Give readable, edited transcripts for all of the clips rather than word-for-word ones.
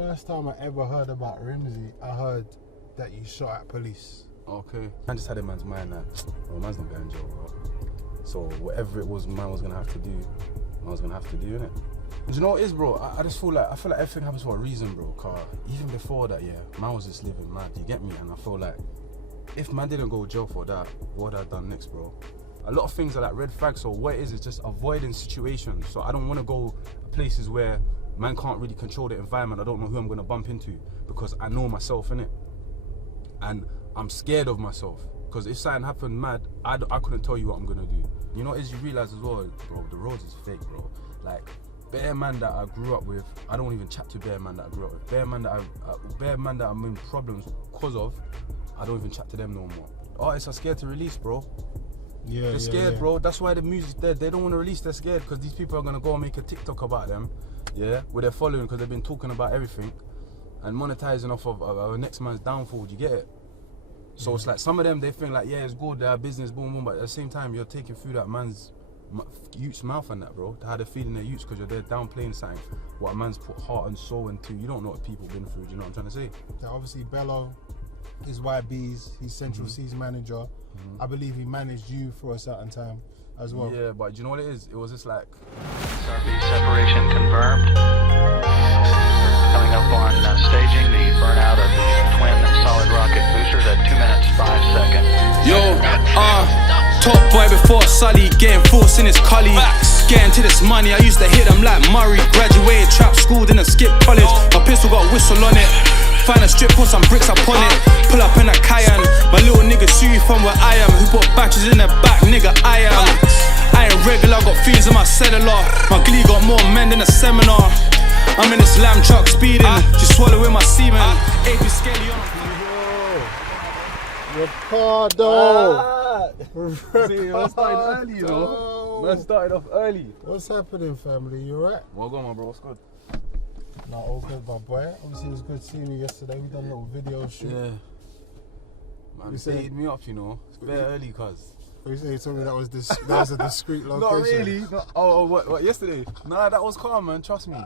first time I ever heard about Rimzee, I heard that you shot at police. Okay. I just had in man's mind that, bro, man's not going to jail, bro. So whatever it was man was going to have to do, man was going to have to do, innit? Do you know what it is, bro? I just feel like, everything happens for a reason, bro. Cause even before that, yeah, man was just living mad, you get me? And I feel like, if man didn't go to jail for that, what would I have done next, bro? A lot of things are like red flags, so what it is just avoiding situations. So I don't want to go places where man can't really control the environment. I don't know who I'm going to bump into because I know myself, innit? And I'm scared of myself because if something happened mad, I couldn't tell you what I'm going to do. You know, as you realise as well, bro, the roads is fake, bro. Like, bare man that I grew up with, I don't even chat to bare man that I grew up with. Bare man that I'm in problems because of, I don't even chat to them no more. Artists are scared to release, bro. Yeah, they're scared, bro. That's why the music's dead. They don't want to release, they're scared because these people are going to go and make a TikTok about them, yeah, with their following because they've been talking about everything and monetizing off of next man's downfall, do you get it? So it's like some of them, they think like, yeah, it's good, they're business, boom, boom, but at the same time, you're taking food out man's youth's mouth and that, bro. How they're feeding their youths because you're there downplaying something. What a man's put heart and soul into. You don't know what people been through, do you know what I'm trying to say? Now, obviously, Bello is YB's, he's Central C's manager. I believe he managed you for a certain time as well. Yeah, but do you know what it is? It was just like... Separation confirmed. Coming up on staging, the burnout of the twin solid rocket boosters at 2 minutes 5 seconds. Yo, top boy before Sully, getting force in his Culli. Getting to this money, I used to hit them like Murray. Graduated trap school, didn't skip college. My pistol got a whistle on it. Find a strip, put some bricks up on it. Pull up in a Cayenne. My little nigga see you from where I am. Who bought batches in the back, nigga, I am. I ain't regular, got fees in my cellular. My glee got more men than a seminar. I'm in this lamb truck speeding, just swallowing my semen. AP Skelly on. Ricardo! See, I started early, you know. Man started off early. What's happening, family? You alright? Well gone, my bro. What's good? No, all good, my boy. Obviously, it was good seeing you yesterday. We done a little video shoot. Yeah. Man, baited me up, you know. It's very early, cuz. You say you told me that was a discreet location. Not really. Oh, what? Yesterday? Nah, that was calm, man. Trust me.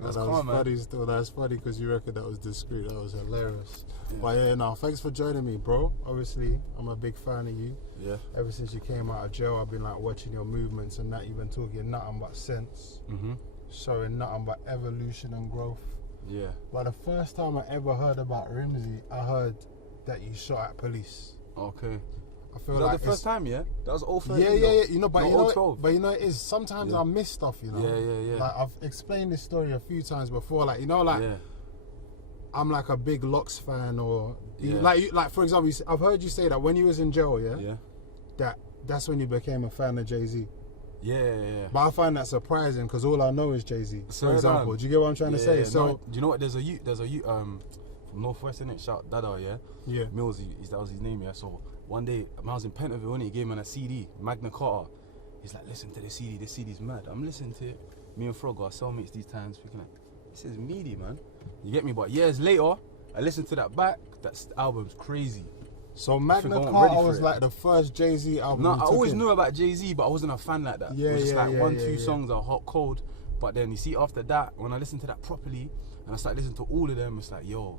That was funny still. That's funny because you reckon that was discreet. That was hilarious. Yeah. But yeah, no, thanks for joining me, bro. Obviously, I'm a big fan of you. Yeah. Ever since you came out of jail, I've been like watching your movements and that. You've been talking nothing but sense. Showing nothing but evolution and growth. Yeah. But the first time I ever heard about Rimzee, I heard that you shot at police. Okay. I feel was like that the first time, yeah? That was 013. Yeah. You know, but no, you know, 012. but you know, it is sometimes I miss stuff. You know. Yeah. Like I've explained this story a few times before. Like you know, like I'm like a big Locks fan, or like for example, I've heard you say that when you was in jail, that's when you became a fan of Jay-Z. Yeah. But I find that surprising because all I know is Jay-Z. For example, do you get what I'm trying to say? So, no, do you know what? There's a youth from Northwest, innit? Shout Dada, yeah. Mills, that was his name, yeah. So one day, I was in Pentonville, and he gave me a CD, Magna Carta. He's like, listen to this CD. This CD's mad. I'm listening to it. Me and Frog are cellmates these times. Speaking like, this is meaty, man. You get me? But years later, I listened to that back. That album's crazy. So Magna Carta was like the first Jay-Z album. No, I always knew about Jay-Z, but I wasn't a fan like that. Yeah, it was just like one, two yeah. songs are hot, cold. But then you see after that, when I listened to that properly, and I started listening to all of them, it's like, yo,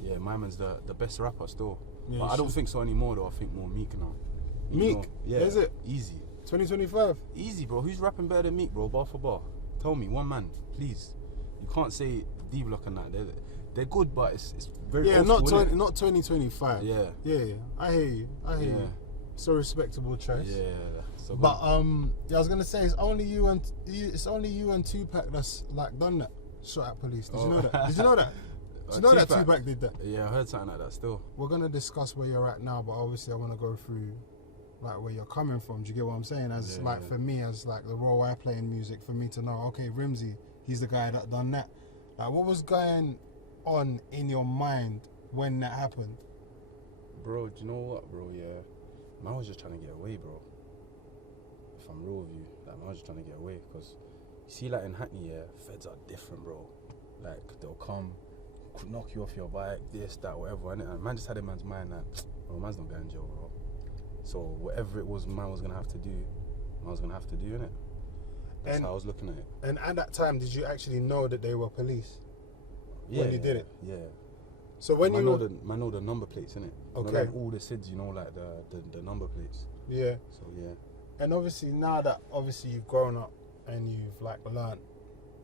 yeah, my man's the best rapper still. Yeah, but I don't think so anymore though. I think more Meek now. Meek? Yeah. Is it? Easy. 2025? Easy, bro. Who's rapping better than Meek, bro? Bar for bar. Tell me, one man, please. You can't say D-Block and that. They're good, but it's very not 2025. Yeah. I hear you. It's a respectable choice. Yeah. So but I was gonna say it's only you and Tupac that's like done that. Shot at police. Did you know that? Did you know that? Did you know that Tupac did that? Yeah, I heard something like that. Still, we're gonna discuss where you're at now, but obviously I want to go through like where you're coming from. Do you get what I'm saying? As for me, as like the role I play in music, for me to know, okay, Rimzee, he's the guy that done that. Like, what was going on in your mind when that happened? Bro, do you know what, bro? Yeah, man was just trying to get away, bro. If I'm real with you, like, man was just trying to get away, because you see, like in Hackney, feds are different, bro. Like, they'll come, knock you off your bike, this, that, whatever, and man just had in man's mind that, bro, man's not going to jail, bro. So whatever it was man was gonna have to do, man was gonna have to do, innit? That's how I was looking at it. And at that time, did you actually know that they were police? when you did it. Yeah. So when man you know the number plates, innit? Okay. You know, like all the SIDs, you know, like the number plates. yeah, So yeah. and obviously now that obviously you've grown up and you've like learned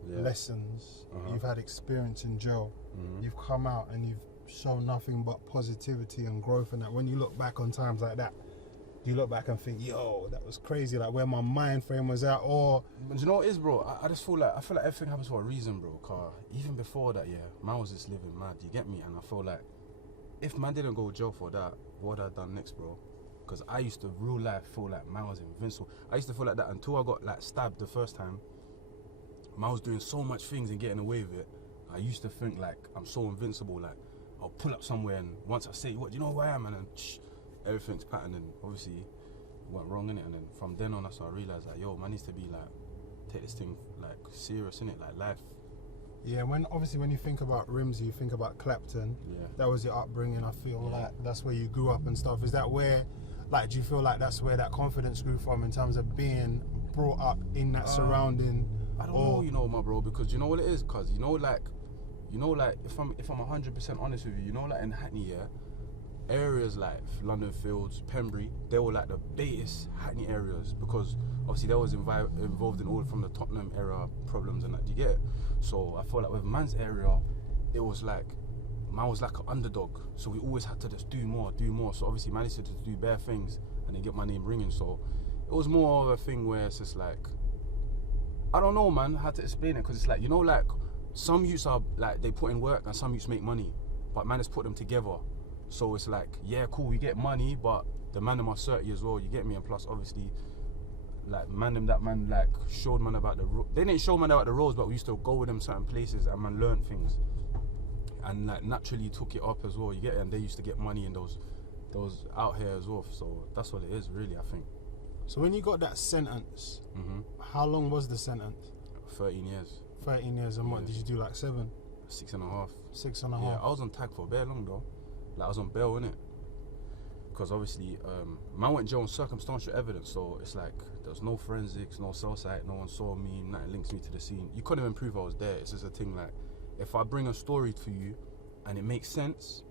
lessons, you've had experience in jail, you've come out and you've shown nothing but positivity and growth, and that when you look back on times like that, you look back and think, yo, that was crazy, like where my mind frame was at, or... But you know what it is, bro? I just feel like everything happens for a reason, bro. Cause even before that, man was just living mad, you get me? And I feel like if man didn't go to jail for that, what would I done next, bro? Because I used to real life feel like man was invincible. I used to feel like that until I got like stabbed the first time. Man was doing so much things and getting away with it. I used to think like I'm so invincible, like I'll pull up somewhere and once I say, what, do you know who I am? And then everything's patterned, and obviously it went wrong in it. And then from then on, that's when I realized like, yo, man needs to be like, take this thing like serious in it, like life. Yeah, when you think about Rimzee, you think about Clapton. Yeah. That was your upbringing. I feel like that's where you grew up and stuff. Is that where, like, do you feel like that's where that confidence grew from in terms of being brought up in that surrounding? I don't know, you know, my bro, because you know what it is, cause you know, like, if I'm 100% honest with you, you know, like in Hackney, areas like London Fields, Pembury, they were like the baitest Hackney areas because obviously they was involved in all from the Tottenham era problems and that. Do you get it? So I feel like with man's area, it was like man was like an underdog. So we always had to just do more. So obviously man used to just do bare things and then get my name ringing. So it was more of a thing where it's just like, I don't know, man, how to explain it, because it's like, you know, like some youths are like they put in work and some youths make money, but man has put them together. So it's like, yeah, cool, we get money, but the man them are 30 as well, you get me? And plus, obviously, like, like, showed man about the road. They didn't show man about the roads, but we used to go with them certain places and man learned things. And, like, naturally took it up as well, you get it? And they used to get money in those out here as well. So that's what it is, really, I think. So when you got that sentence, how long was the sentence? 13 years. 13 years, and what, did you do, like 7? 6.5. 6.5? Yeah, I was on tag for very long, though. Like, I was on bail, innit? Because obviously, man went jail on circumstantial evidence, so it's like, there's no forensics, no cell site, no one saw me, nothing links me to the scene. You couldn't even prove I was there. It's just a thing like, if I bring a story to you and it makes sense,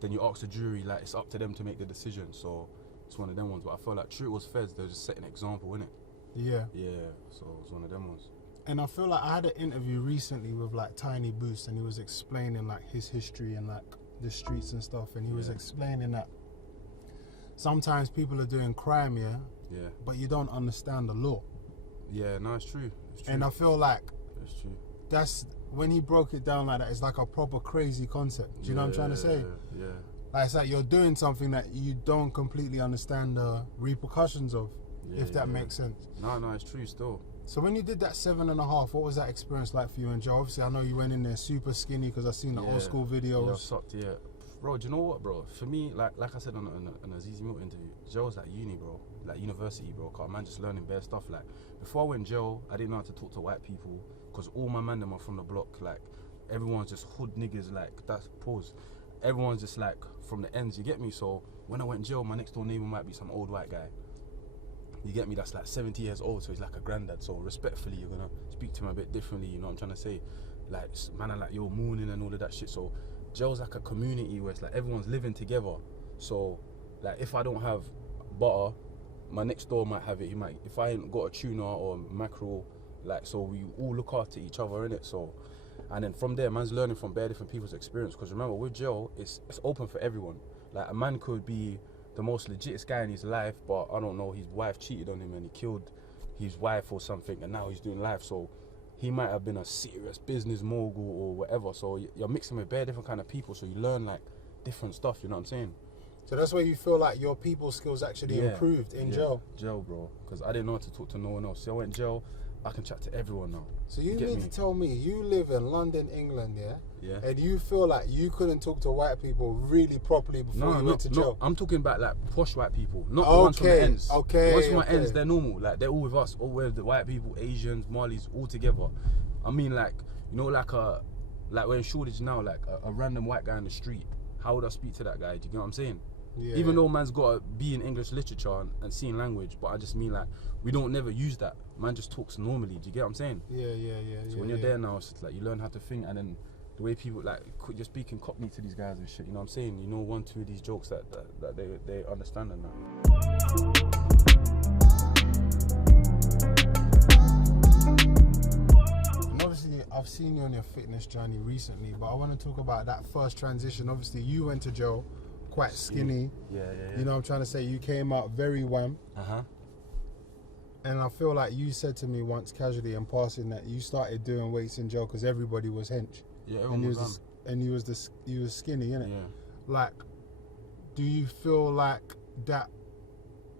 then you ask the jury, like, it's up to them to make the decision. So it's one of them ones. But I feel like true it was feds, they were just setting an example, innit? Yeah. Yeah, so it's one of them ones. And I feel like I had an interview recently with like Tiny Boost, and he was explaining like his history and like the streets and stuff, and he was explaining that sometimes people are doing crime, but you don't understand the law. Yeah, no, it's true. And I feel like it's true. That's when he broke it down like that. It's like a proper crazy concept. Do you know what I'm trying to say? Yeah. Like, it's like you're doing something that you don't completely understand the repercussions of, if that makes sense. No, it's true still. So when you did that 7.5, what was that experience like for you and Joe? Obviously, I know you went in there super skinny because I've seen the old school videos. Yeah, sucked, Bro, do you know what, bro? For me, like I said on a Azizi Milk interview, Joe's like uni, bro. Like university, bro. Cause man just learning bare stuff. Like, before I went jail, I didn't know how to talk to white people because all my man them are from the block. Like, everyone's just hood niggas, like, that's pause. Everyone's just like from the ends, you get me? So when I went jail, my next door neighbor might be some old white guy. You get me? That's like 70 years old, so he's like a granddad. So respectfully, you're gonna speak to him a bit differently, you know what I'm trying to say? Like, man, are like, yo, mooning and all of that shit. So jail's like a community where it's like everyone's living together. So, like, if I don't have butter, my next door might have it. He might, if I ain't got a tuna or mackerel, like, so we all look after each other, innit? So, and then from there, man's learning from bare different people's experience. Because remember, with jail, it's open for everyone. Like, a man could be the most legitest guy in his life, but I don't know, his wife cheated on him and he killed his wife or something, and now he's doing life. So he might have been a serious business mogul or whatever. So you're mixing with bare different kind of people, so you learn like different stuff, you know what I'm saying? So that's where you feel like your people skills actually improved in jail? Jail, bro, because I didn't know how to talk to no one else. So I went jail, I can chat to everyone now. So you mean to tell me you live in London, England, Yeah. and you feel like you couldn't talk to white people really properly before you went to jail? No, I'm talking about like posh white people, not the ones from the ends. Ones from the ends, they're normal. Like, they're all with us, all with the white people, Asians, Malis, all together. I mean, like, you know, like we're in Shoreditch now, like a random white guy in the street. How would I speak to that guy? Do you get what I'm saying? Yeah. Even though man's got to be in English literature and seeing language, but I just mean like we don't never use that. Man just talks normally. Do you get what I'm saying? Yeah. So when you're there now, it's like you learn how to think, and then the way people like you're speaking Cockney to these guys and shit. You know what I'm saying? You know, 1, 2 of these jokes that they understand and that. And obviously, I've seen you on your fitness journey recently, but I want to talk about that first transition. Obviously, you went to jail, quite skinny. Yeah. You know what I'm trying to say? You came out very wham. And I feel like you said to me once casually in passing that you started doing weights in jail because everybody was hench. Yeah, everyone was you was skinny, innit? Yeah. Like, do you feel like that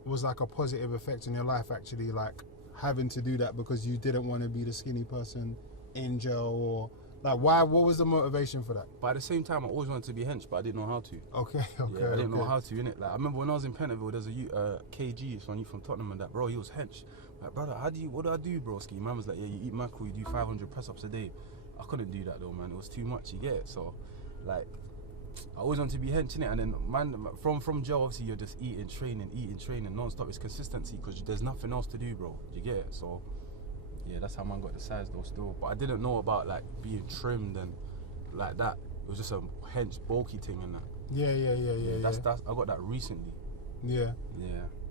was like a positive effect in your life actually, like having to do that because you didn't want to be the skinny person in jail, or like what was the motivation for that? But at the same time, I always wanted to be hench, but I didn't know how to. Okay. Yeah, I didn't know how to, innit? Like, I remember when I was in Pentonville, there's a KG, someone you from Tottenham and that, bro, he was hench. Like, brother, what do I do, bro? Ski, man was like, yeah, you eat mackerel, you do 500 press-ups a day. I couldn't do that though, man. It was too much, you get it? So, like, I always wanted to be hench, innit? And then, man, from jail, obviously, you're just eating, training, non-stop. It's consistency, because there's nothing else to do, bro. You get it? So, yeah, that's how man got the size though still. But I didn't know about, like, being trimmed and like that. It was just a hench, bulky thing and that. Yeah. That's I got that recently. Yeah.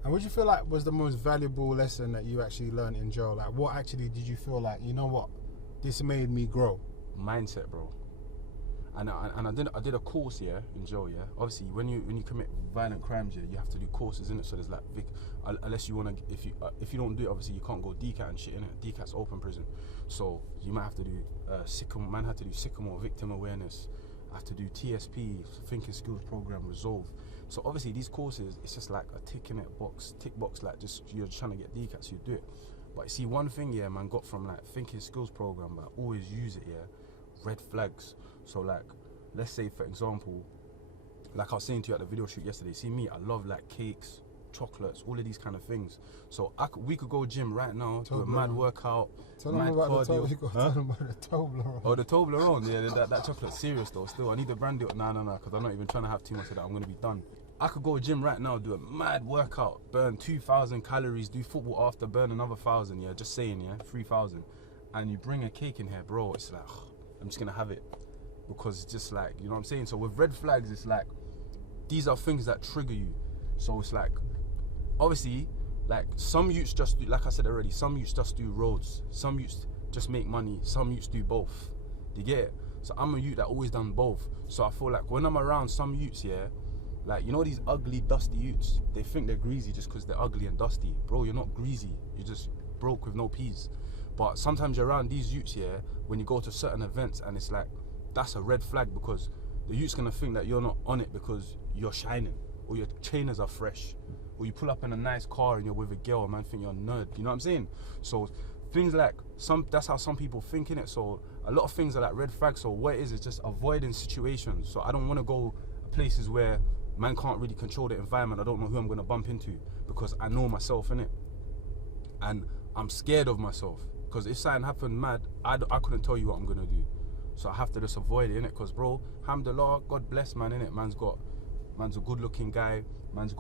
And what do you feel like was the most valuable lesson that you actually learned in jail? Like, what actually did you feel like, you know what, this made me grow? Mindset, bro. And I did a course, yeah, in jail, yeah. Obviously, when you commit violent crimes, yeah, you have to do courses, innit? So there's like, unless you wanna, if you don't do it, obviously you can't go DCAT and shit, innit? DCAT's open prison, so you might have to do Sycamore. Man had to do Sycamore, victim awareness. I have to do TSP, thinking skills program, resolve. So obviously these courses, it's just like a tick box, like just you're trying to get DCAT, so you do it. But you see, one thing, yeah, man, got from like thinking skills program, but I always use it, yeah, red flags. So like, let's say for example, like I was saying to you at the video shoot yesterday, see me, I love like cakes, chocolates, all of these kind of things. So we could go gym right now, do a mad workout, mad cardio. Tell them about the Toblerone. Oh, the Toblerone, yeah, that chocolate's serious though. Still, I need the brand deal. No, because I'm not even trying to have too much of that. I'm gonna be done. I could go gym right now, do a mad workout, burn 2,000 calories, do football after, burn another 1,000, yeah, just saying, yeah, 3,000. And you bring a cake in here, bro, it's like, I'm just gonna have it. Because it's just like, you know what I'm saying? So with red flags, it's like, these are things that trigger you. So it's like, obviously, like some youths just do, like I said already, some youths just do roads, some youths just make money, some youths do both. Do you get it? So I'm a youth that always done both. So I feel like when I'm around some youths, yeah, like, you know these ugly, dusty youths, they think they're greasy just because they're ugly and dusty. Bro, you're not greasy, you're just broke with no peas. But sometimes you're around these youths, yeah, when you go to certain events, and it's like, that's a red flag, because the youth's gonna think that you're not on it because you're shining, or your trainers are fresh, or you pull up in a nice car and you're with a girl, man think you're a nerd, you know what I'm saying? So things like, that's how some people think, in it. So a lot of things are like red flags. So what it is just avoiding situations. So I don't want to go places where man can't really control the environment. I don't know who I'm gonna bump into, because I know myself, innit? And I'm scared of myself, because if something happened mad, I couldn't tell you what I'm gonna do. So I have to just avoid it, innit? Because, bro, alhamdulillah, God bless, man, innit? Man's a good-looking guy. Man's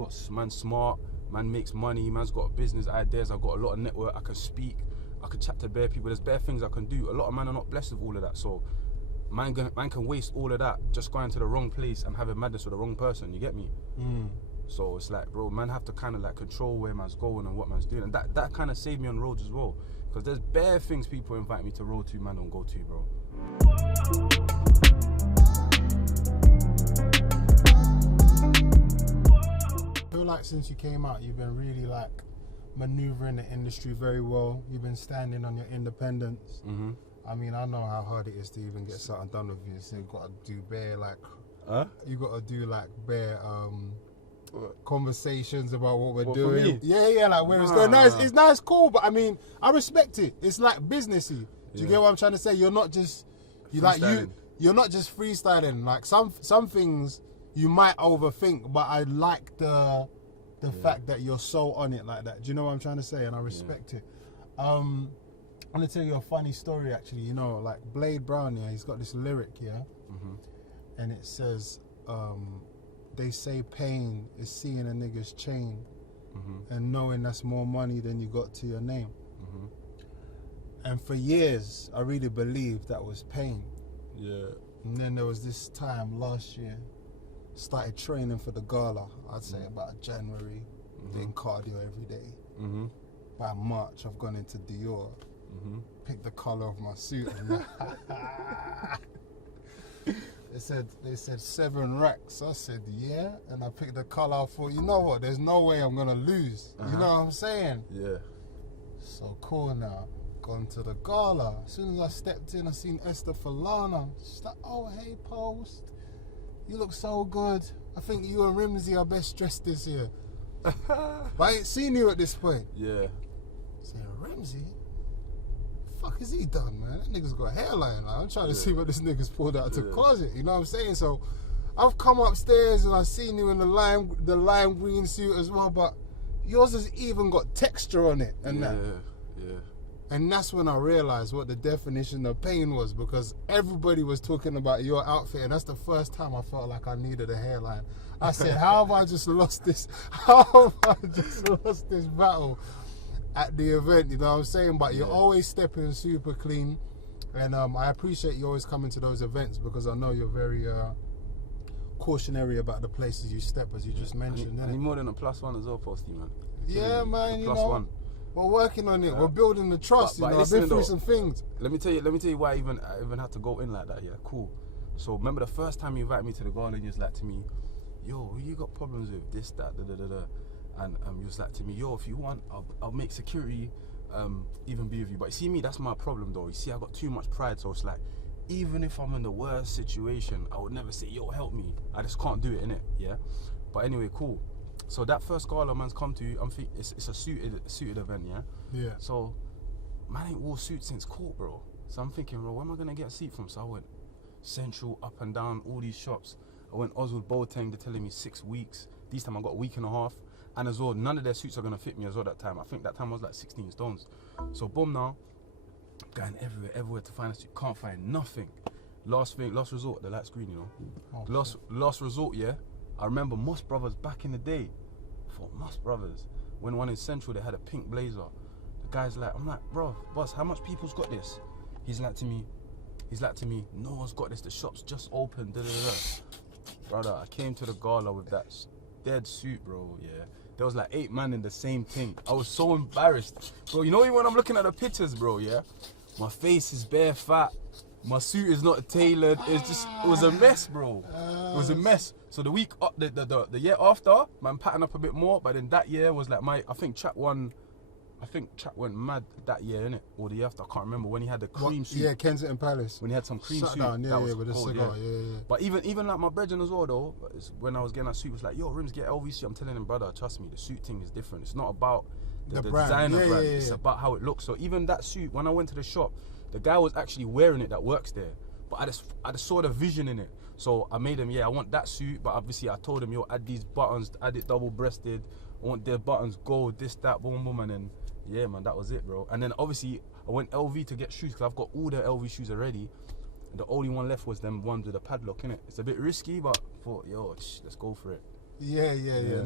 smart. Man makes money. Man's got business ideas. I've got a lot of network. I can speak. I can chat to bare people. There's bare things I can do. A lot of men are not blessed with all of that. So man can waste all of that just going to the wrong place and having madness with the wrong person. You get me? So it's like, bro, man have to kind of like control where man's going and what man's doing. And that kind of saved me on roads as well. Because there's bare things people invite me to road to, man don't go to, bro. I feel like since you came out, you've been really like maneuvering the industry very well. You've been standing on your independence. I mean, I know how hard it is to even get something done with you. So you've got to do bare like, you got to do like bare conversations about what we're doing. Yeah, like where it's going. No, it's nice, cool, but I mean, I respect it. It's like businessy. Do you get what I'm trying to say? You're not just you're not just freestyling. Like some things you might overthink, but I like the fact that you're so on it like that. Do you know what I'm trying to say? And I respect it. I'm gonna tell you a funny story actually. You know, like Blade Brown, yeah, he's got this lyric, yeah, and it says, they say pain is seeing a nigga's chain and knowing that's more money than you got to your name. And for years, I really believed that was pain. Yeah. And then there was this time last year, started training for the gala. I'd say about January, doing cardio every day. By March, I've gone into Dior, picked the color of my suit, and they said 7 racks. I said yeah, and I picked the color. I thought, you know what? There's no way I'm gonna lose. You know what I'm saying? Yeah. So cool now. Gone to the gala. As soon as I stepped in, I seen Esther Falana. She's like, oh, hey, Post. You look so good. I think you and Rimzee are best dressed this year. But I ain't seen you at this point. Yeah. I said, Rimzee? Fuck has he done, man? That nigga's got a hairline. Like, I'm trying to see what this nigga's pulled out of the closet. You know what I'm saying? So I've come upstairs and I've seen you in the lime green suit as well, but yours has even got texture on it and that. Yeah. And that's when I realized what the definition of pain was, because everybody was talking about your outfit, and that's the first time I felt like I needed a hairline. I said, how have I just lost this? How have I just lost this battle at the event? You know what I'm saying? But you're always stepping super clean, and I appreciate you always coming to those events, because I know you're very cautionary about the places you step, as you just mentioned. I need more than a +1 as well, Posty, man. Yeah, man. You know. +1. We're working on it. We're building the trust. But I've been through some things. Let me tell you why I even had to go in like that. Yeah, cool. So remember the first time you invited me to the gala, and you was like to me, "Yo, who you got problems with? This, that, da da da da," and you was like to me, "Yo, if you want, I'll make security even be with you." But you see me, that's my problem though. You see, I got too much pride, so it's like, even if I'm in the worst situation, I would never say, "Yo, help me." I just can't do it, innit? Yeah. But anyway, cool. So that first gala man's come to, it's a suited event, yeah? Yeah. So, man ain't wore suits since court, bro. So I'm thinking, bro, where am I going to get a seat from? So I went Central, up and down, all these shops. I went Oswald Boateng, they're telling me 6 weeks. This time I got a week and a half. And as well, none of their suits are going to fit me as well that time. I think that time was like 16 stones. So boom now, going everywhere to find a suit. Can't find nothing. Last resort, the light screen, you know. Okay. Last resort, yeah. I remember Moss Brothers back in the day. I thought Moss Brothers, when one in Central, they had a pink blazer. The guy's like, I'm like, bro, boss, how much people's got this? He's like to me, no one's got this. The shop's just opened. Da, da, da. Brother, I came to the gala with that dead suit, bro. Yeah, there was like 8 men in the same thing. I was so embarrassed, bro. You know when I'm looking at the pictures, bro. Yeah, my face is bare fat. My suit is not tailored. It was a mess, bro. It was a mess. So the week, the year after, man, patterned up a bit more. But then that year was like I think Chat went mad that year, innit? Or the year after, I can't remember, when he had the cream suit. Yeah, Kensington Palace. When he had some cream Shut suit. down, that was with a cold, cigar, yeah. But even like my brethren as well, though, when I was getting that suit, was like, yo, Rims, get LV suit. I'm telling him, brother, trust me, the suit thing is different. It's not about the brand. designer brand. Yeah. It's about how it looks. So even that suit, when I went to the shop, the guy was actually wearing it that works there. But I just saw the vision in it. So I made him, I want that suit. But obviously I told him, yo, add these buttons, add it double-breasted. I want their buttons gold, this, that, boom, boom. And then, yeah, man, that was it, bro. And then obviously I went LV to get shoes, because I've got all the LV shoes already. And the only one left was them ones with a padlock, innit? It's a bit risky, but I thought, yo, let's go for it. Yeah.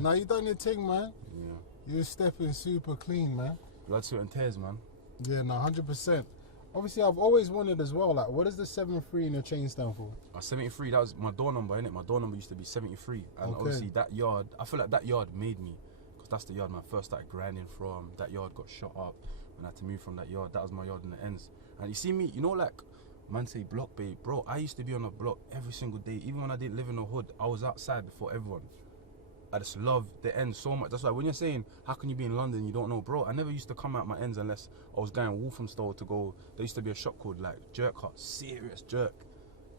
Now you done your thing, man. Yeah. You was stepping super clean, man. Blood, sweat and tears, man. Yeah, no, 100%. Obviously, I've always wondered as well, like, what does the 7-3 in your chain stand for? 73, that was my door number, innit? My door number used to be 73. And Okay. obviously that yard, I feel like that yard made me. Because that's the yard man first started grinding from. That yard got shot up. And I had to move from that yard. That was my yard in the ends. And you see me, you know, like, man say block babe. Bro, I used to be on a block every single day. Even when I didn't live in the hood, I was outside before everyone. I just love the ends so much. That's why when you're saying, how can you be in London, you don't know, bro, I never used to come out my ends unless I was going Walthamstow to go. There used to be a shop called like Jerk Hut, serious jerk.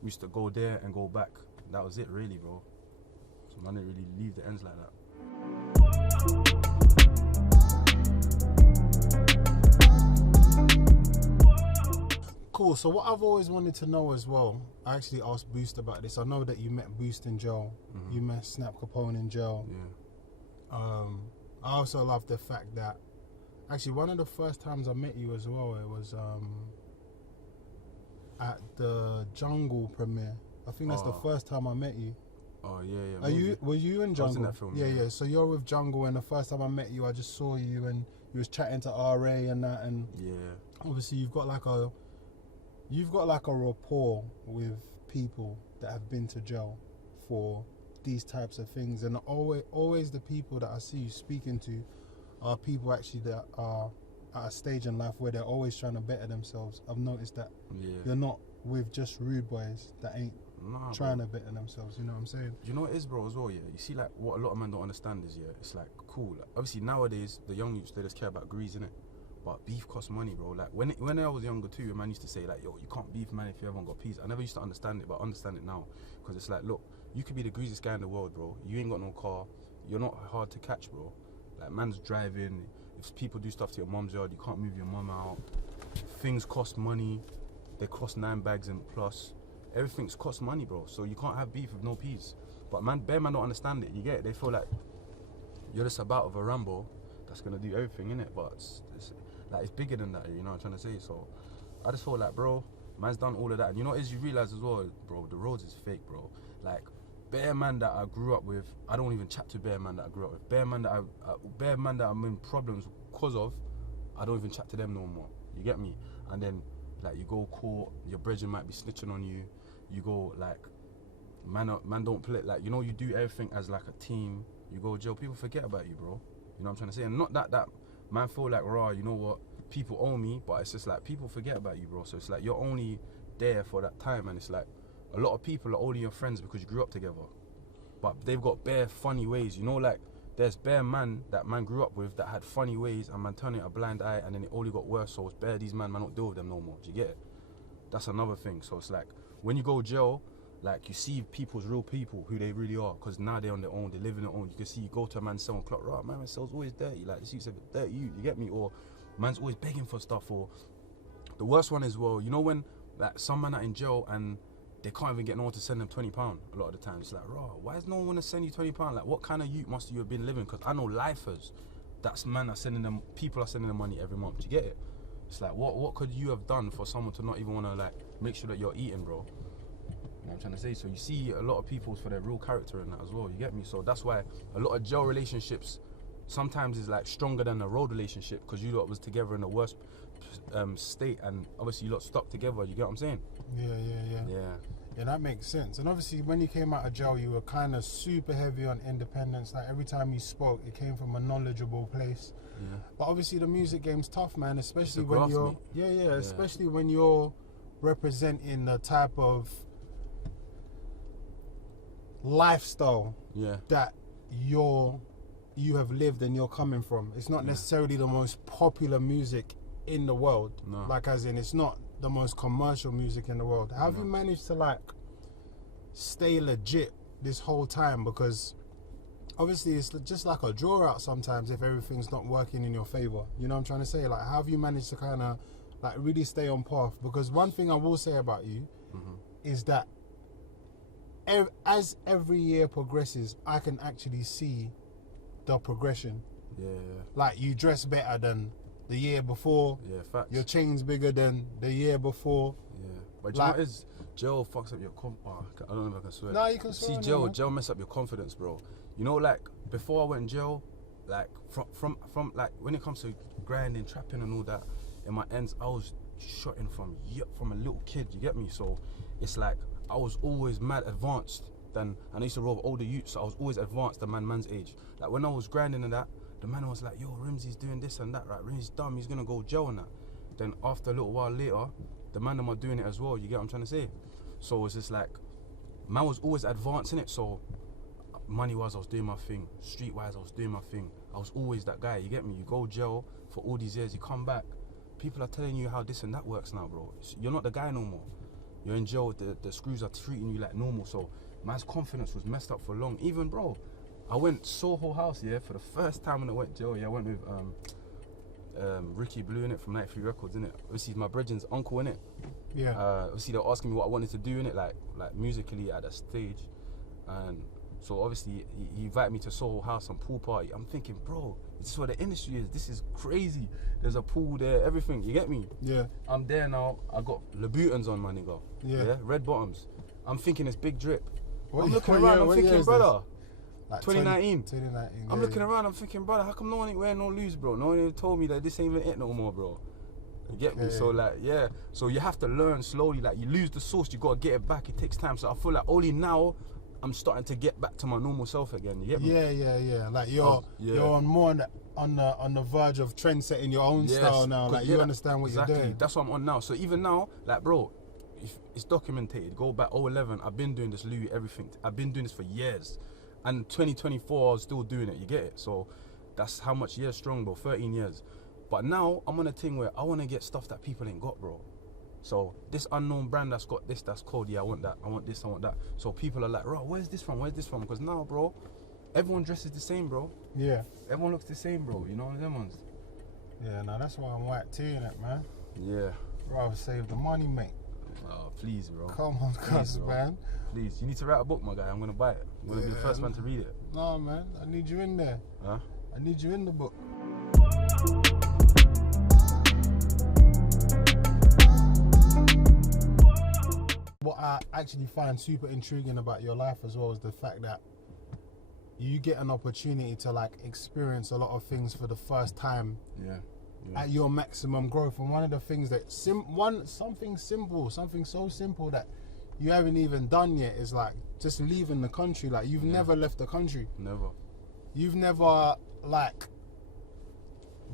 We used to go there and go back. That was it really, bro. So I didn't really leave the ends like that. Cool, so what I've always wanted to know as well, I actually asked Boost about this. I know that you met Boost in jail, you met Snap Capone in jail. Yeah. I also love the fact that, actually one of the first times I met you as well, it was at the Jungle premiere. I think that's the first time I met you. Oh yeah. Were you in Jungle? I was in that film, yeah. So you're with Jungle, and the first time I met you, I just saw you and you was chatting to RA and that, and yeah. obviously you've got like a rapport with people that have been to jail for these types of things, and always the people that I see you speaking to are people actually that are at a stage in life where they're always trying to better themselves. I've noticed that you're not with just rude boys that ain't trying to better themselves, you know what I'm saying? You know what it is, bro, as well, yeah? You see, like, what a lot of men don't understand is, yeah, it's like, cool. Like, obviously, nowadays, the young youths, they just care about grease, innit? But beef costs money, bro. Like, when I was younger too, a man used to say, like, yo, you can't beef, man, if you haven't got peace. I never used to understand it, but I understand it now. Because it's like, look, you could be the greasiest guy in the world, bro. You ain't got no car. You're not hard to catch, bro. Like, man's driving. If people do stuff to your mum's yard, you can't move your mum out. Things cost money. They cost 9 bags and plus. Everything's cost money, bro. So you can't have beef with no peace. But bare man don't understand it. You get it? They feel like you're just about of a Rambo that's gonna do everything, innit? But it's bigger than that. You know what I'm trying to say? So I just feel like, bro, man's done all of that. And you know what is? You realize as well, bro, the roads is fake, bro. Like, bare man that I grew up with, I don't even chat to bare man that I grew up with. Bare man that I'm in problems because of, I don't even chat to them no more. You get me? And then, like, you go court, your brethren might be snitching on you. You go, like, man don't play, like, you know, you do everything as like a team. You go jail, people forget about you, bro. You know what I'm trying to say? And not that man feel like, raw, you know what, people owe me, but it's just like, people forget about you, bro. So it's like, you're only there for that time, and it's like, a lot of people are only your friends because you grew up together. But they've got bare funny ways, you know, like, there's bare man that man grew up with that had funny ways, and man turning a blind eye, and then it only got worse. So it's bare these man don't deal with them no more. Do you get it? That's another thing. So it's like, when you go jail, like, you see people's real people, who they really are, because now they're on their own, they live in their own. You can see, you go to a man's cell and clock, right, man, my cell's always dirty, like, this youth's a bit dirty, you get me? Or man's always begging for stuff. Or the worst one is, well, you know when, like, some man are in jail and they can't even get no one to send them £20 a lot of the time. It's like, raw, why does no one want to send you £20? Like, what kind of youth must you have been living? Because I know lifers, that's man are sending them, people are sending them money every month. Do you get it? It's like, what could you have done for someone to not even want to, like, make sure that you're eating, bro? You know what I'm trying to say? So you see a lot of people for their real character in that as well, you get me? So that's why a lot of jail relationships sometimes is like stronger than a road relationship, because you lot was together in the worst state, and obviously you lot stuck together, you get what I'm saying? Yeah, that makes sense. And obviously when you came out of jail, you were kind of super heavy on independence. Like, every time you spoke, it came from a knowledgeable place. Yeah. But obviously the music game's tough, man, especially when you're especially when you're representing the type of lifestyle that you have lived and you're coming from. It's not necessarily the most popular music in the world. No. Like, as in, it's not the most commercial music in the world. How have you managed to, like, stay legit this whole time? Because obviously it's just like a draw out sometimes if everything's not working in your favor. You know what I'm trying to say? Like, how have you managed to kind of, like, really stay on path? Because one thing I will say about you is that as every year progresses, I can actually see the progression. Yeah. Like, you dress better than the year before. Yeah, facts. Your chain's bigger than the year before. Yeah. But like, you know what is, jail fucks up your I don't know if I can swear. No, you can swear. See, jail mess up your confidence, bro. You know, like, before I went in jail, like, from like, when it comes to grinding, trapping and all that, in my ends, I was shotting from a little kid, you get me? So it's like, I was always mad advanced than, and I used to roll with older youths, so I was always advanced than man's age. Like, when I was grinding and that, the man was like, yo, Rimzee's doing this and that, right? Rimzee's dumb, he's gonna go jail and that. Then after a little while later, the man them are doing it as well, you get what I'm trying to say? So it's just like, man was always advancing it, so money-wise I was doing my thing, street-wise I was doing my thing. I was always that guy, you get me? You go jail for all these years, you come back, people are telling you how this and that works now, bro. You're not the guy no more. You're in jail, the screws are treating you like normal, so man's confidence was messed up for long. Even, bro, I went Soho House, for the first time when I went jail, I went with Ricky Blue, innit, from 93 Records, innit. Obviously, my brethren's uncle, innit. Yeah. Obviously, they were asking me what I wanted to do, innit, like musically at that stage. And so, obviously, he invited me to Soho House and pool party. I'm thinking, bro, this is where the industry is. This is crazy. There's a pool there, everything, you get me? Yeah. I'm there now. I got Louboutins on, my nigga. Yeah. Red bottoms. I'm thinking it's big drip. I'm looking around, I'm thinking, brother, like 2019. I'm looking around, I'm thinking, brother, how come no one ain't wearing no loose, bro? No one even told me that this ain't even it no more, bro. You get me? So like, yeah. So you have to learn slowly. Like you lose the sauce, you gotta get it back. It takes time. So I feel like only now I'm starting to get back to my normal self again. You get me? Yeah. Like you're on more on the verge of trend setting your own style now. Like you understand what you're doing. That's what I'm on now. So even now, like bro, if it's documented. Go back 2011. I've been doing this Louis everything. I've been doing this for years, and 2024 I was still doing it. You get it? So that's how much years strong, bro. 13 years. But now I'm on a thing where I want to get stuff that people ain't got, bro. So this unknown brand that's got this, that's cold. Yeah, I want that. I want this. I want that. So people are like, bro, where's this from? Where's this from? Because now, bro, everyone dresses the same, bro. Yeah. Everyone looks the same, bro. You know them ones. Yeah, now that's why I'm white teeing it, man. Yeah. Rather save the money, mate. Oh, please, bro. Come on, cuz, man. Please, you need to write a book, my guy. I'm gonna buy it. I'm gonna be the first man to read it. No, man. I need you in there. Huh? I need you in the book. What I actually find super intriguing about your life as well is the fact that you get an opportunity to like experience a lot of things for the first time. Yeah. At your maximum growth. And one of the things that something so simple that you haven't even done yet is like just leaving the country. Like you've never left the country. Never. You've never like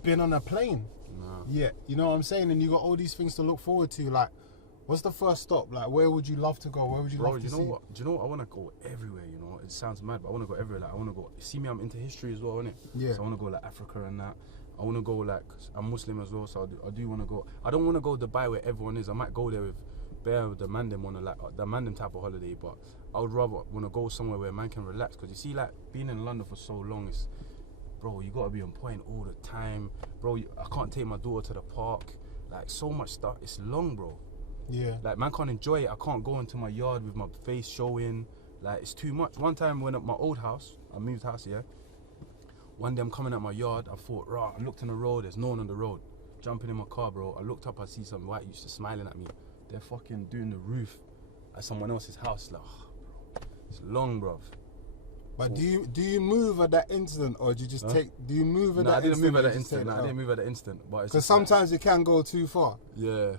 been on a plane. No. yet. You know what I'm saying? And you got all these things to look forward to. Like, what's the first stop? Like, where would you love to go? Where would you love to see? What? Do you know what? I want to go everywhere, you know? It sounds mad, but I want to go everywhere. Like, I want to go... See me, I'm into history as well, innit? Yeah. So I want to go, like, Africa and that. I want to go, like... I'm Muslim as well, so I do want to go... I don't want to go Dubai where everyone is. I might go there with the man them on a, like, the man them type of holiday, but I would rather want to go somewhere where man can relax. Because you see, like, being in London for so long is... Bro, you got to be on point all the time. Bro, I can't take my daughter to the park. Like, so much stuff. It's long, bro. Yeah. Like, man can't enjoy it. I can't go into my yard with my face showing. Like, it's too much. One time when at my old house, I moved house, yeah. One day I'm coming out my yard, I thought, rah, I looked on the road, there's no one on the road. Jumping in my car, bro. I looked up, I see some white youths just smiling at me. They're fucking doing the roof at someone else's house. Like, oh, bro, it's long, bro. But do you move at that instant, or do you just take? Do you move at No, that instant? I didn't move at that instant. I didn't move at that instant. Because sometimes it can go too far. Yeah.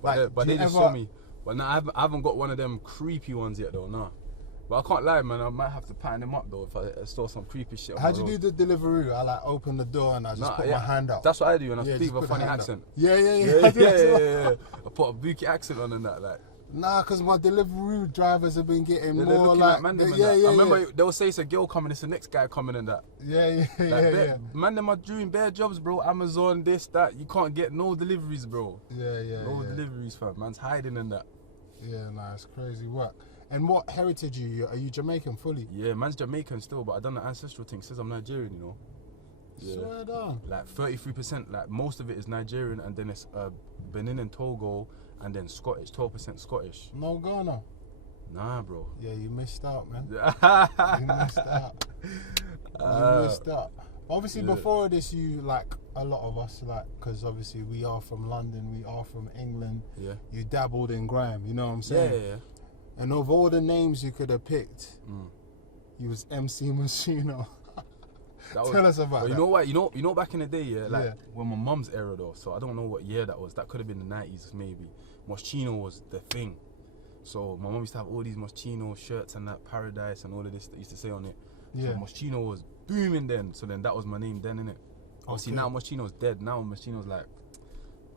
Like, but they just saw me. But nah, I haven't got one of them creepy ones yet, though. Nah. But I can't lie, man. I might have to pattern them up though if I saw some creepy shit. How'd you do the delivery? I like open the door and I just put my hand out. That's what I do, and I speak with a funny accent. Yeah. I put a bookie accent on and that, like. Nah, because my delivery drivers have been getting They're more looking like man them and yeah. I remember they'll say it's a girl coming, it's the next guy coming and that. Yeah. Man, them are doing bare jobs, bro. Amazon, this, that. You can't get no deliveries, bro. Yeah. No deliveries, fam. Man's hiding in that. Yeah, nah, it's crazy work. And what heritage are you Jamaican fully? Yeah, man's Jamaican still, but I done the ancestral thing. Says I'm Nigerian, you know. Yeah. Swear down. Like 33%, like most of it is Nigerian, and then it's Benin and Togo, and then Scottish, 12% Scottish. No Ghana? Nah, bro. Yeah, you missed out, man. You missed out. Obviously, before this, you, like a lot of us, like, because obviously we are from London, we are from England. Yeah. You dabbled in grime, you know what I'm saying? Yeah. And of all the names you could have picked, you was MC Machino. Tell us about that. You know what? You know back in the day, yeah, like when my mum's era though, so I don't know what year that was. That could have been the 90s maybe. Moschino was the thing. So my mum used to have all these Moschino shirts and that Paradise and all of this that used to say on it. Yeah. So Moschino was booming then. So then that was my name then, innit? Obviously now Moschino's dead. Now Moschino's like,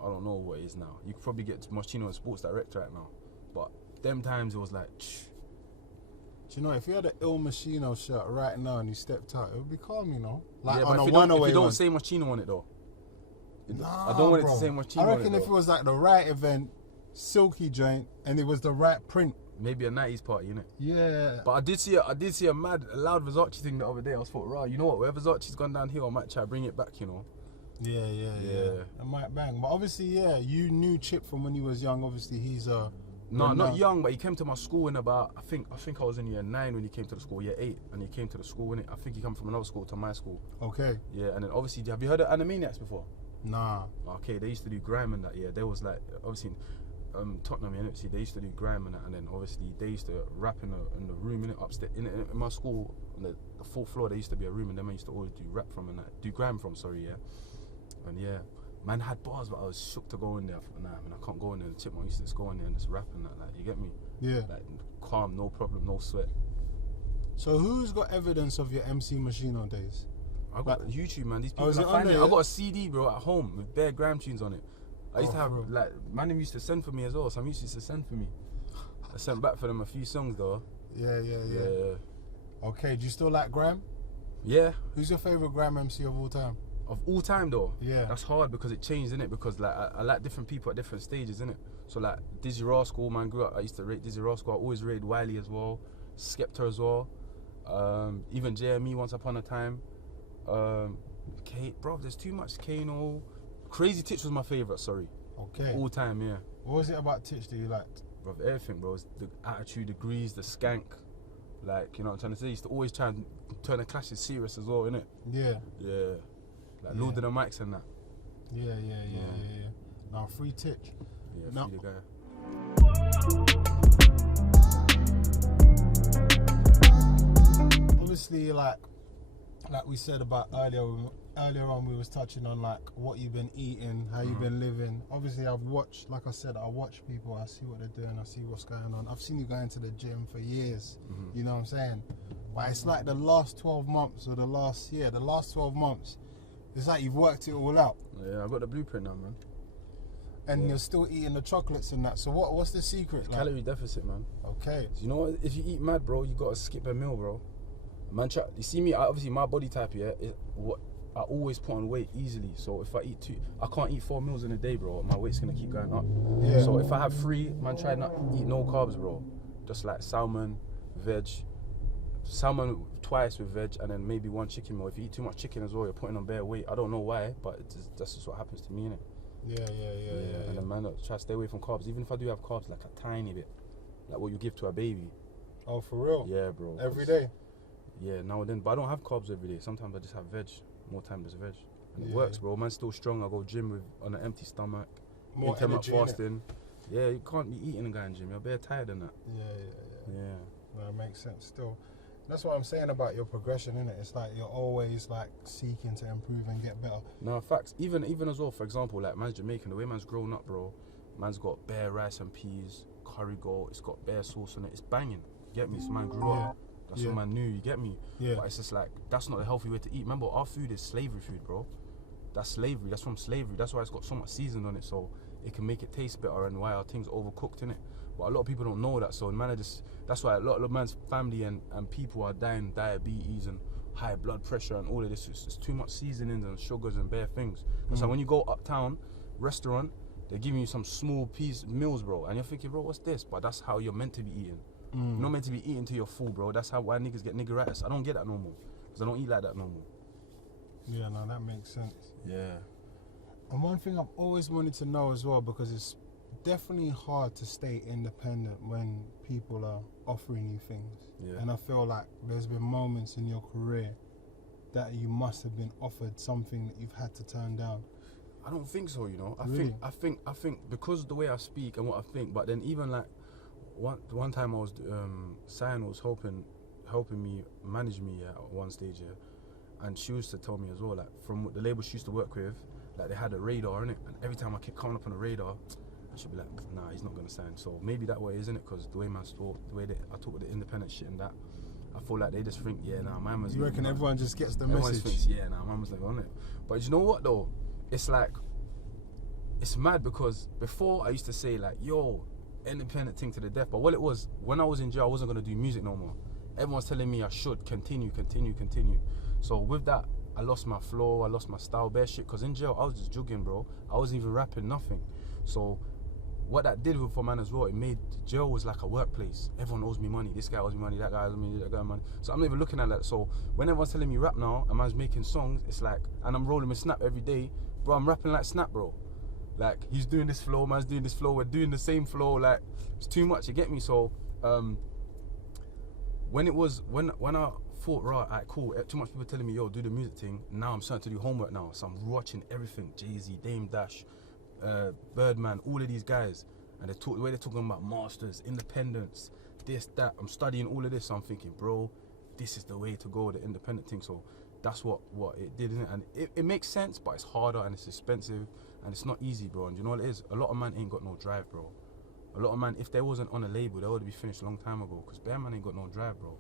I don't know what it is now. You could probably get Moschino as Sports Director right now. But them times it was like, Do you know, if you had an Il Machino shirt right now and you stepped out, it would be calm, you know? Like yeah, on but a if one-away you don't one. say Moschino on it though. Nah, I don't want bro. it to say Moschino I on it reckon if it though. was like the right event, silky joint, and it was the right print. Maybe a 90s party, innit? Yeah. But I did see a loud Versace thing the other day. I was thought, right, you know what? Where Versace's gone down here, I might try to bring it back, you know? Yeah. It might bang. But obviously, yeah, you knew Chip from when he was young. Obviously, he's a... No, not young, but he came to my school in about, I think I was in year 9 when he came to the school, year 8, and he came to the school, innit? I think he came from another school to my school. Okay. Yeah, and then obviously, have you heard of Animaniacs before? Nah. Okay, they used to do grime and that, yeah. There was like, obviously, Tottenham, innit? They used to do grime and that, and then obviously they used to rap in the room, innit? Upstairs, in my school, on the 4th floor, there used to be a room, and then I used to always do rap from and that, do grime from, sorry, yeah. And yeah, Man had bars, but I was shook to go in there. I thought, nah, man, I can't go in there. The Chipmunk used to just go in there and just rap and that. Like, you get me? Yeah. Like, calm, no problem, no sweat. So who's got evidence of your MC Machino days? I got YouTube, man. These people is it are finding on it. there? I got a CD, bro, at home with bare gram tunes on it. I used to have, for real? like, man, them used to send for me as well. Some used to send for me. I sent back for them a few songs, though. Yeah. Okay, do you still like Gram? Yeah. Who's your favourite Gram MC of all time? Of all time, though. Yeah. That's hard because it changed, innit? Because, like, I like different people at different stages, innit? So, like, Dizzy Rascal, man, grew up, I used to rate Dizzy Rascal. I always rated Wiley as well. Skepta as well. Even JME once upon a time. Bro, there's too much. Kano. Crazy Titch was my favourite, sorry. Okay. All time, yeah. What was it about Titch that you liked? Bro, everything, bro. It's the attitude, the grease, the skank. Like, you know what I'm trying to say? He used to always try and turn the clashes serious as well, innit? Yeah. Yeah. Like, Yeah. loaded the mics and that. Yeah. Now, free Titch. Yeah, No. free the guy. Obviously, like we said about earlier on, we was touching on like what you've been eating, how you've been living. Obviously, I've watched, like I said, I watch people, I see what they're doing, I see what's going on. I've seen you going to the gym for years, you know what I'm saying? But it's like the last 12 months or the last 12 months, it's like you've worked it all out. Yeah, I got the blueprint now, man. And you're still eating the chocolates and that. So what's the secret? Like, Calorie deficit, man. okay. So you know what? If you eat mad, bro, you gotta skip a meal, bro. Man, you see me, obviously my body type, yeah, what I always put on weight easily. So if I eat I can't eat 4 meals in a day, bro. My weight's gonna keep going up. Yeah. So if I have 3, man, try not eat no carbs, bro. Just like salmon, veg. Salmon twice with veg, and then maybe 1 chicken meal. If you eat too much chicken as well, you're putting on bare weight. I don't know why, but that's just what happens to me, innit? Yeah. And then, man, try to stay away from carbs. Even if I do have carbs, like a tiny bit, like what you give to a baby. Oh, for real? Yeah, bro. Every day? Yeah, now and then. But I don't have carbs every day. Sometimes I just have veg. More time just veg. And it Yeah. works, bro. Man's still strong. I go gym on an empty stomach. More intermittent energy, innit? fasting. Yeah, you can't be eating and going gym. You're bare tired than that. Yeah. Yeah. That makes sense still. That's what I'm saying about your progression, innit? It's like you're always like seeking to improve and get better. No, facts. Even as well, for example, like man's Jamaican, the way man's grown up, bro, man's got bare rice and peas, curry goat, it's got bare sauce on it. It's banging. You get me? So man grew up. That's what man knew, you get me? Yeah. But it's just like, that's not a healthy way to eat. Remember, our food is slavery food, bro. That's slavery. That's from slavery. That's why it's got so much seasoning on it, so it can make it taste better, and why our things overcooked, innit? But a lot of people don't know that, so man, that's why a lot of man's family and people are dying diabetes and high blood pressure and all of this. It's too much seasonings and sugars and bare things. So when you go uptown, restaurant, they're giving you some small piece meals, bro, and you're thinking, bro, what's this? But that's how you're meant to be eating. You're not meant to be eating till you're full, bro. That's why niggas get niggeritis. I don't get that no more, because I don't eat like that no more. Yeah, no, that makes sense. Yeah. And one thing I've always wanted to know as well, because it's definitely hard to stay independent when people are offering you things. Yeah. And I feel like there's been moments in your career that you must have been offered something that you've had to turn down. I don't think so, you know. Really? I think because of the way I speak and what I think, but then even like one time I was Cyan was helping me manage me at one stage, and she used to tell me as well, like from the label she used to work with, like they had a radar in it, and every time I kept coming up on the radar, I should be like, nah, he's not gonna sign. So maybe that way, isn't it? Because the way man talk, the way that I talk with the independent shit and that, I feel like they just think, yeah, nah, my man's. You reckon everyone just gets the everyone message? thinks, yeah, nah, my man's not on it. But you know what though? It's like, it's mad because before I used to say like, yo, independent thing to the death. But what it was, when I was in jail, I wasn't gonna do music no more. Everyone's telling me I should continue. So with that, I lost my flow, I lost my style, bare shit. Cause in jail, I was just jugging, bro. I wasn't even rapping, nothing. So what that did for man as well, it made jail was like a workplace. Everyone owes me money. This guy owes me money, that guy owes me, that guy money. So I'm not even looking at that. So when everyone's telling me rap now, and man's making songs, it's like, and I'm rolling with Snap every day, bro, I'm rapping like Snap, bro. Like, he's doing this flow, man's doing this flow, we're doing the same flow, like, it's too much, you get me? So, when I thought, right, alright, cool, too much people telling me, yo, do the music thing, now I'm starting to do homework now, so I'm watching everything, Greazy, Dame Dash, Birdman, all of these guys, and the way they're talking about masters, independence, this, that, I'm studying all of this, so I'm thinking, bro, this is the way to go, the independent thing. So that's what it did, isn't it? And it makes sense, but it's harder and it's expensive and it's not easy, bro. And you know what it is? A lot of man ain't got no drive, bro. A lot of man, if they wasn't on a label, they would be finished a long time ago. Because bare man ain't got no drive, bro.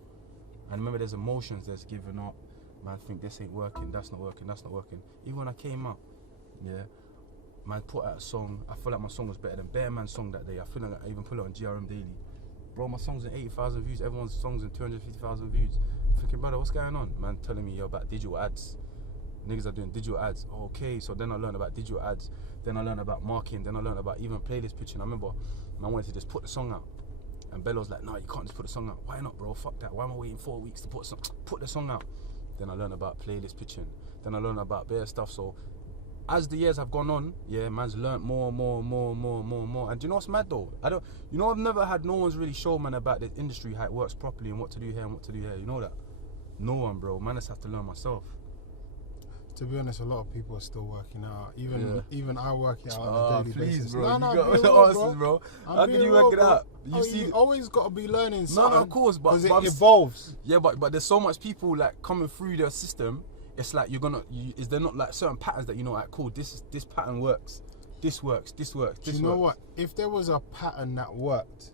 And remember, there's emotions, there's giving up. Man think this ain't working, that's not working, that's not working. Even when I came out, yeah, man put out a song. I feel like my song was better than bare man's song that day. I feel like I even put it on GRM Daily. Bro, my song's in 80,000 views. Everyone's song's in 250,000 views. I'm thinking, brother, what's going on? Man telling me about digital ads. Niggas are doing digital ads. Okay, so then I learned about digital ads. Then I learned about marketing. Then I learned about even playlist pitching. I remember man wanted to just put the song out. And Bello's like, no, you can't just put the song out. Why not, bro? Fuck that. Why am I waiting 4 weeks to put the song out? Then I learned about playlist pitching. Then I learned about bare stuff. So as the years have gone on, yeah, man's learnt more. And do you know what's mad though? I've never had no one's really show man about the industry, how it works properly and what to do here and what to do here. You know that? No one, bro. Man, I just have to learn myself. To be honest, a lot of people are still working out. Even I work it out on a daily please, basis. Bro, No, you got the answers, bro. How can you work it out? You always got to be learning something. No, of course, but it evolves. Yeah, but there's so much people like coming through their system. It's like is there not like certain patterns that you know, like, cool, this pattern works. This works. Do you know what? If there was a pattern that worked,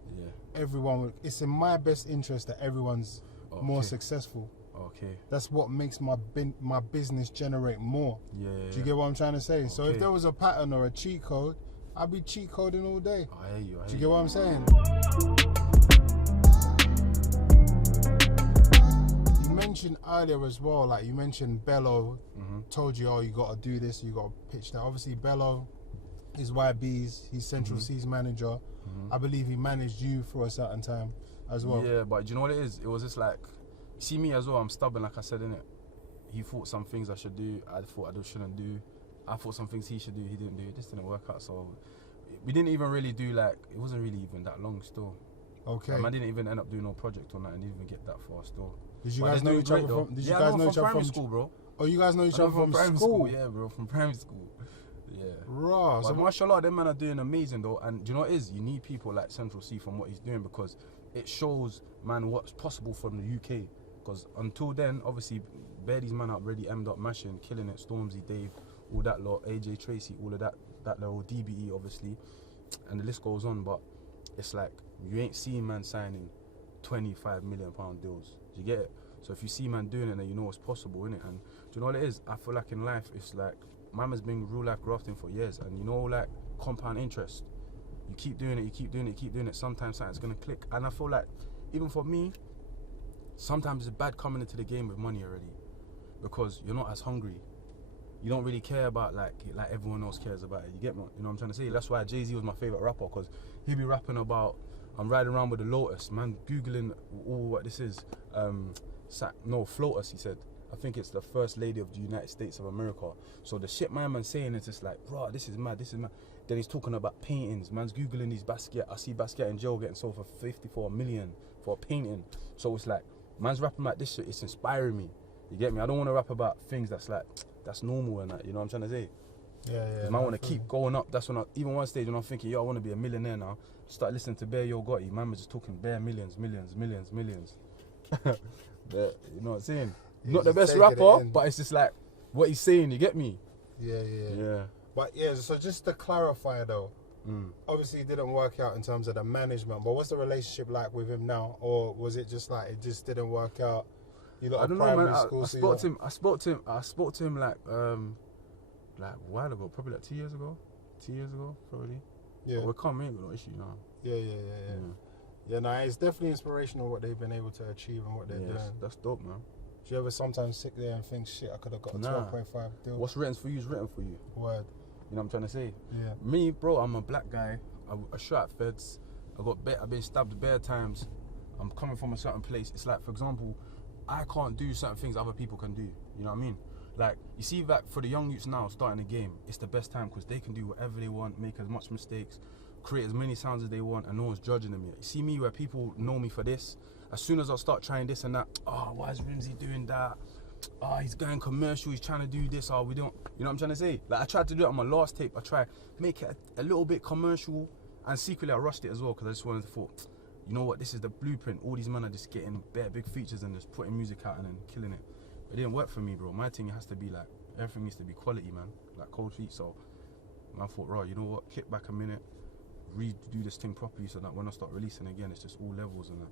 everyone would. It's in my best interest that everyone's more successful. Okay. That's what makes my business generate more. Yeah. Do you get what I'm trying to say? Okay. So if there was a pattern or a cheat code, I'd be cheat coding all day. I hear you. Do you get what I'm saying? You mentioned earlier as well, like you mentioned Bello told you, oh, you got to do this, you got to pitch that. Obviously, Bello is YB's, he's Central C's manager. I believe he managed you for a certain time as well. Yeah, but do you know what it is? It was just like, see me as well, I'm stubborn, like I said, innit? He thought some things I should do, I thought I shouldn't do. I thought some things he should do, he didn't do. It just didn't work out, so we didn't even really do, like, it wasn't really even that long still. Okay. I didn't even end up doing no project or nothing, didn't even get that far still. Did you guys know each other from? Did you guys know each other from school, bro? Oh, you guys know each other from primary school? Yeah, bro, from primary school. Yeah. Raw. So mashallah, them men are doing amazing though, and do you know what it is? You need people like Central C from what he's doing, because it shows, man, what's possible from the UK. Because until then, obviously, bare these men are already emmed up, mashing, killing it. Stormzy, Dave, all that lot, AJ Tracy, all of that level, DBE, obviously, and the list goes on. But it's like you ain't seeing man signing £25 million deals. Do you get it? So if you see man doing it, then you know it's possible, innit? And do you know what it is? I feel like in life, it's like, man has been real life grafting for years, and you know, like compound interest. You keep doing it, you keep doing it, you keep doing it. Sometimes something's gonna click, and I feel like even for me, sometimes it's bad coming into the game with money already, because you're not as hungry. You don't really care about like everyone else cares about it. You get me? You know what I'm trying to say? That's why Jay-Z was my favorite rapper, because he be rapping about, I'm riding around with a Lotus, man, googling all what this is. Flotus, he said. I think it's the first lady of the United States of America. So the shit my man's saying is just like, bro, this is mad, this is mad. Then he's talking about paintings. Man's googling these Basquiat. I see Basquiat in jail getting sold for 54 million for a painting. So it's like, man's rapping about this shit. It's inspiring me. You get me? I don't want to rap about things that's like, that's normal and that. You know what I'm trying to say? Yeah. Man, I want to keep going up. That's when even one stage when I'm thinking, yo, I want to be a millionaire now. Start listening to Bare Yo Gotti. Man was just talking bare millions. But, you know what I'm saying? Not the best rapper, but it's just like what he's saying. You get me? Yeah. But yeah, so just to clarify though, obviously it didn't work out in terms of the management. But what's the relationship like with him now, or was it just like it just didn't work out? You lot I don't know, primary man. school, I spoke to him like a while ago, probably like 2 years ago. 2 years ago, probably. Yeah. But we can't make no issue now. Yeah, no, it's definitely inspirational what they've been able to achieve and what they're doing. That's dope, man. Do you ever sometimes sit there and think, shit, I could have got a 12.5 deal? What's written for you is written for you. Word. You know what I'm trying to say? Yeah. Me, bro, I'm a black guy. I shot at feds. I've been stabbed bare times. I'm coming from a certain place. It's like, for example, I can't do certain things other people can do. You know what I mean? Like, you see that for the young youths now starting the game, it's the best time because they can do whatever they want, make as much mistakes, create as many sounds as they want, and no one's judging them yet. You see me where people know me for this. As soon as I start trying this and that, oh, why is Rimzee doing that? Oh, he's going commercial, he's trying to do this, oh, we don't, you know what I'm trying to say? Like, I tried to do it on my last tape. I tried make it a little bit commercial, and secretly I rushed it as well because I just wanted to thought, you know what, this is the blueprint. All these men are just getting bare big features and just putting music out and then killing it. it didn't work for me, bro. My thing has to be like, everything needs to be quality, man. Like cold feet. So I thought, right, you know what? Kick back a minute, redo this thing properly, so that when I start releasing again, it's just all levels and that.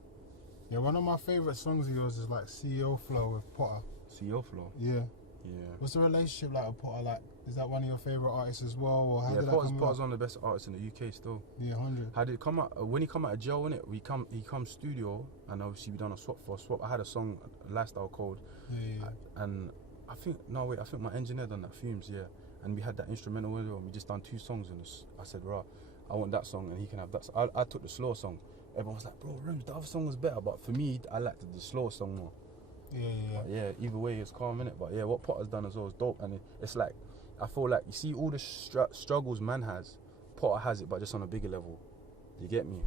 Yeah, one of my favourite songs of yours is like CEO Flow with Potter. CEO Flow. Yeah. Yeah. What's the relationship like with Potter? Like, is that one of your favourite artists as well? Or how did that come Potter's one of the best artists in the UK still. Yeah, 100. How did it come out? When he come out of jail, innit? He come studio, and obviously we done a swap for a swap. I had a song, Lifestyle Code. Yeah. And I think my engineer done that, Fumes, yeah. And we had that instrumental with him, and we just done 2 songs, and I said, right, I want that song, and he can have that. So I took the slower song. Everyone was like, bro, Rims, the other song was better, but for me, I liked the slower song more. Yeah. But yeah, either way, it's calm, innit? But yeah, what Potter's done as well is dope, and it's like, I feel like, you see all the struggles man has, Potter has it, but just on a bigger level. You get me?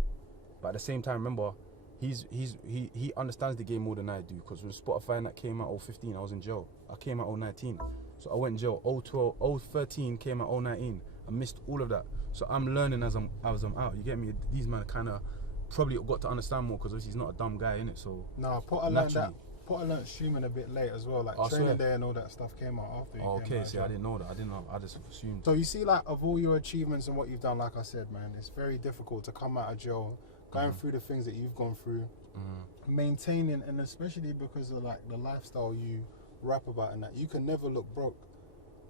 But at the same time, remember, he understands the game more than I do, because when Spotify and that came out 2015, I was in jail. I came out 2019, so I went in jail 2012, 2013 came out 2019. I missed all of that, so I'm learning as I'm out. You get me? These men kind of probably got to understand more, because obviously he's not a dumb guy, innit? So no, Potter learned that. Potter learned streaming a bit late as well. Like Training Day and all that stuff came out after. Okay, see, I didn't know that. I just assumed. So you see, like, of all your achievements and what you've done, like I said, man, it's very difficult to come out of jail, going through the things that you've gone through, maintaining, and especially because of like the lifestyle you rap about and that, you can never look broke.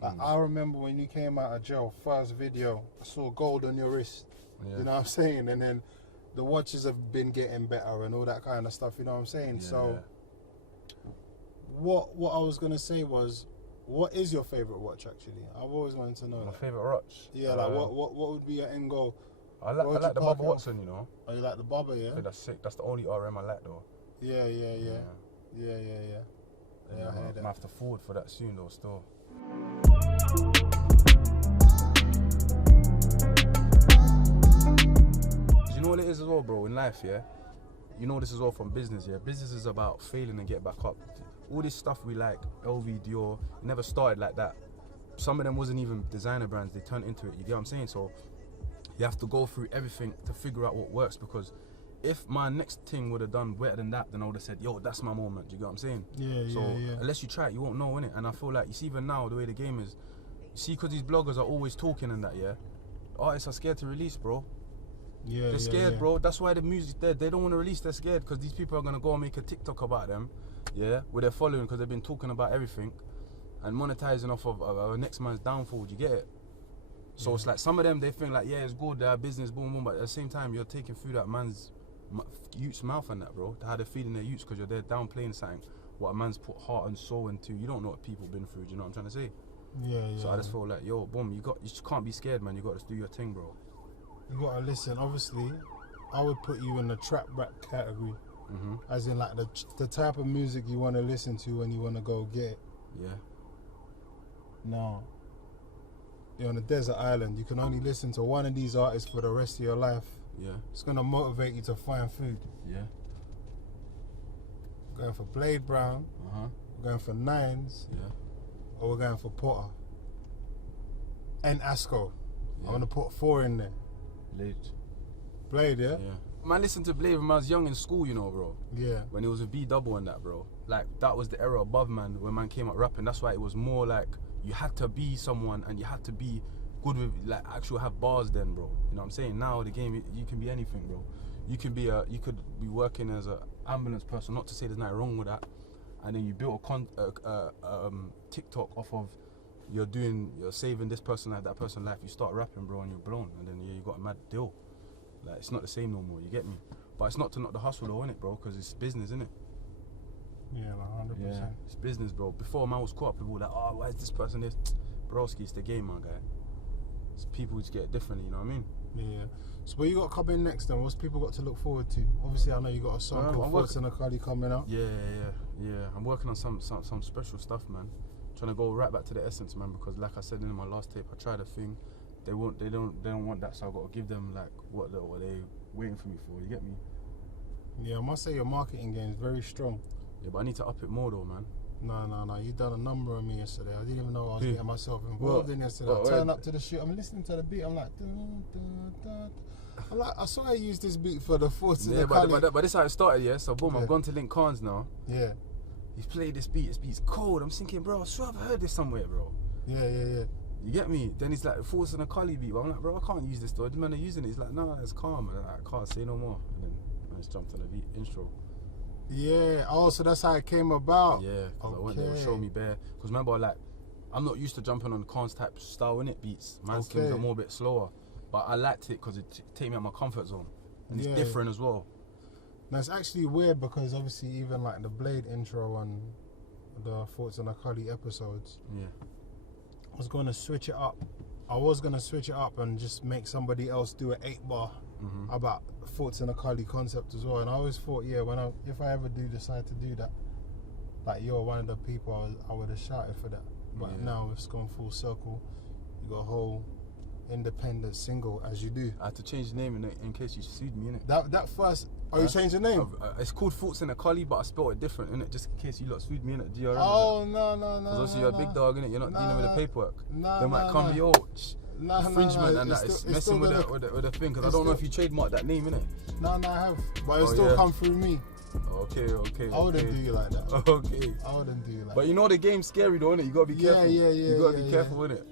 Like I remember when you came out of jail, first video, I saw gold on your wrist. Yeah. You know what I'm saying? And then the watches have been getting better and all that kind of stuff. You know what I'm saying? Yeah. So what I was gonna say was, what is your favorite watch actually? I've always wanted to know. My that. favorite watch. Yeah, like what would be your end goal? I like the Bubba Watson, you know. Oh, you like the Bubba, yeah? I think that's sick. That's the only RM I like though. Yeah. I heard that. I have to forward for that soon though. Still. You know what it is as well, bro, in life, yeah? You know this is all from business, yeah? Business is about failing and get back up. All this stuff we like, LV, Dior, it never started like that. Some of them wasn't even designer brands, they turned into it, you get what I'm saying? So you have to go through everything to figure out what works, because if my next thing would have done better than that, then I would have said, yo, that's my moment, you get what I'm saying? Yeah. Unless you try it, you won't know, innit? And I feel like, you see, even now, the way the game is, you see, because these bloggers are always talking and that, yeah? Artists are scared to release, bro. Yeah, they're scared, bro. That's why the music's dead. They don't want to release. They're scared because these people are gonna go and make a TikTok about them, yeah, with their following, because they've been talking about everything and monetizing off of next man's downfall. Do you get it? So it's like some of them, they think like, yeah, it's good, their business, boom, boom, but at the same time, you're taking through that man's youth's mouth and that, bro. How they're feeding their youths, because you're there downplaying something what a man's put heart and soul into. You don't know what people been through. Do you know what I'm trying to say? Yeah. So I just feel like, yo, boom, you just can't be scared, man. You got to do your thing, bro. You gotta listen. Obviously, I would put you in the trap rap category, as in like the type of music you want to listen to when you want to go get it. Yeah. Now, you're on a desert island. You can only listen to one of these artists for the rest of your life. Yeah. It's gonna motivate you to find food. Yeah. We're going for Blade Brown. We're going for Nines. Yeah. Or we're going for Potter. And Asco. Yeah. I'm gonna put 4 in there. Blade, yeah? Yeah. Man, listen to Blade when I was young in school, you know, bro. Yeah. When it was a B-double and that, bro. Like, that was the era above, man, when man came out rapping. That's why it was more like, you had to be someone and you had to be good with, like, actual have bars then, bro. You know what I'm saying? Now, the game, you can be anything, bro. You could be working as an ambulance person, not to say there's nothing wrong with that. And then you built a TikTok off of, you're saving this person life, that person life. You start rapping, bro, and you're blown. And then you got a mad deal. Like, it's not the same no more, you get me? But it's not to knock the hustle though, innit, bro? Because it's business, innit? Yeah, 100%. Yeah, it's business, bro. Before, man was caught up with all that, oh, why is this person this? Broski, it's the game, my guy. It's people just get it differently, you know what I mean? Yeah. So what you got coming next then? What's people got to look forward to? Obviously, I know you got a song called Thoughts and a Culli coming out. Yeah. I'm working on some special stuff, man. Trying to go right back to the essence, man, because like I said in my last tape, I tried a thing. They don't want that, so I got to give them like what they waiting for me for. You get me? Yeah, I must say your marketing game is very strong. Yeah, but I need to up it more though, man. No. You done a number on me yesterday. I didn't even know I was getting myself involved in yesterday. I turned up to the shoot. I'm listening to the beat. I'm like, I saw I used this beat for the Thoughts and the Culli. But this is how it started, yeah. So boom, I've gone to link Cons now. Yeah. he's played this beat's cold. I'm thinking, bro, I swear I've heard this somewhere, bro. Yeah. You get me? Then he's like, Thoughts on a Culli beat. But I'm like, bro, I can't use this though. The man are using it. He's like, no, it's calm. And I'm like, I can't say no more. And then I just jumped on the beat intro. Yeah. Oh, so that's how it came about. Yeah, because I went there, show me bare. Because remember, like, I'm not used to jumping on cons type style innit beats. Man's things are more a bit slower. But I liked it because it take me out my comfort zone. And it's different as well. Now it's actually weird because obviously even like the Blade intro on the Thoughts on a Culli episodes, I was going to switch it up. I was going to switch it up and just make somebody else do an 8-bar about Thoughts on a Culli concept as well. And I always thought, if I ever do decide to do that, like you're one of the people I would have shouted for that. But now it's gone full circle. You got a whole independent single as you do. I had to change the name in case you sued me, innit? That first, you changed the name? It's called Thoughts in a Culli, but I spelled it different, innit? Just in case you lot sued me, innit? Do you remember no. Because also you're a big dog, innit? You're not dealing with the paperwork. They might come be infringement and that. It's messing with the thing, because I don't know if you trademarked that name, innit? No, I have. But it'll still come through me. Okay. I wouldn't do you like that. Okay. I wouldn't do you like that. But you know the game's scary though, innit? You gotta be careful. Yeah. You gotta be careful, innit?